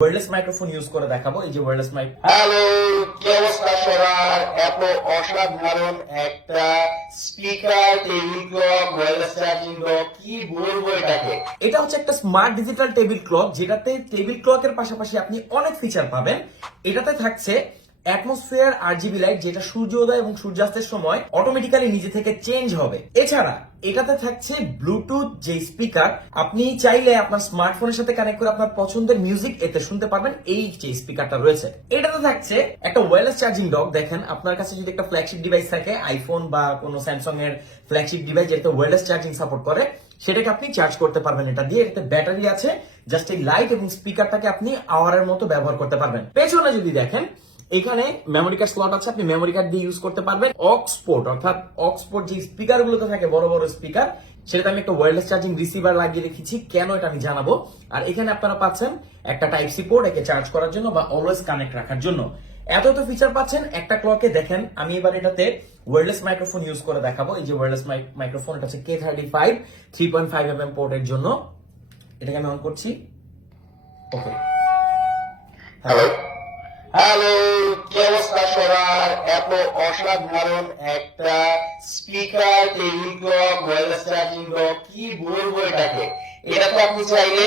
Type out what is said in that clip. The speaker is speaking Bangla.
ওয়্যারলেস মাইক্রোফোন ইউজ করে দেখাবো। এই যে ওয়্যারলেস মাইক। হ্যালো, কি অবস্থা সবার? এত অসাধারণ একটা speaker, table clock, wireless charging dock, কি বলবো এটাকে? এটা হচ্ছে একটা স্মার্ট ডিজিটাল টেবিল ক্লক, যেটাতে টেবিল ক্লকের পাশাপাশি আপনি অনেক ফিচার পাবেন। এটাতে থাকছে অ্যাটমসফিয়ার আরজিবি লাইট, যেটা সূর্যোদয় এবং সূর্যাস্তের সময় অটোমেটিক্যালি নিজে থেকে চেঞ্জ হবে। এছাড়া এটাতে থাকছে ব্লুটুথ যে স্পিকার, আপনি চাইলে আপনার স্মার্টফোনের সাথে কানেক্ট করে আপনার পছন্দের মিউজিক এতে শুনতে পারবেন। এই যে স্পিকারটা রয়েছে, এটাতে থাকছে একটা ওয়্যারলেস চার্জিং ডক। দেখেন, আপনার কাছে যদি একটা ফ্ল্যাগশিপ ডিভাইস থাকে, আইফোন বা কোনো স্যামসাং এর ফ্ল্যাগশিপ ডিভাইস যেটা ওয়্যারলেস চার্জিং সাপোর্ট করে, সেটাকে আপনি চার্জ করতে পারবেন এটা দিয়ে। এটাতে ব্যাটারি আছে, জাস্ট এই লাইট এবং স্পিকারটাকে আপনি আওয়ারের মতো ব্যবহার করতে পারবেন। পেছনে যদি দেখেন, এখানে মেমোরি কার্ড স্লট আছে, আপনি মেমোরি কার্ড দিয়ে ইউজ করতে পারবেন। অক্সপোর্ট অর্থাৎ অক্সপোর্ট যে স্পিকার গুলোতে থাকে বড় বড় স্পিকার, সেটাতে আমি একটা ওয়্যারলেস চার্জিং রিসিভার লাগিয়ে রেখেছি। কেন এটা আমি জানাবো। আর এখানে আপনারা পাচ্ছেন একটা টাইপ সি পোর্ট, একে চার্জ করার জন্য বা অলওয়েজ কানেক্ট রাখার জন্য। এত ফিচার পাচ্ছেন একটা ক্লকে। দেখেন, আমি এবার এটাতে ওয়্যারলেস মাইক্রোফোন ইউজ করে দেখাবো। এই যে ওয়্যারলেস মাইক্রোফোন, এটা হচ্ছে K35 3.5mm পোর্টের জন্য। এটাকে আমি অন করছি। ওকে, হ্যালো, হ্যালো, কি অবস্থা সবার? এত অসাধারণ একটা speaker, table clock, wireless charging dock, কি বলবো এটাকে? এটাতে আপনি চাইলে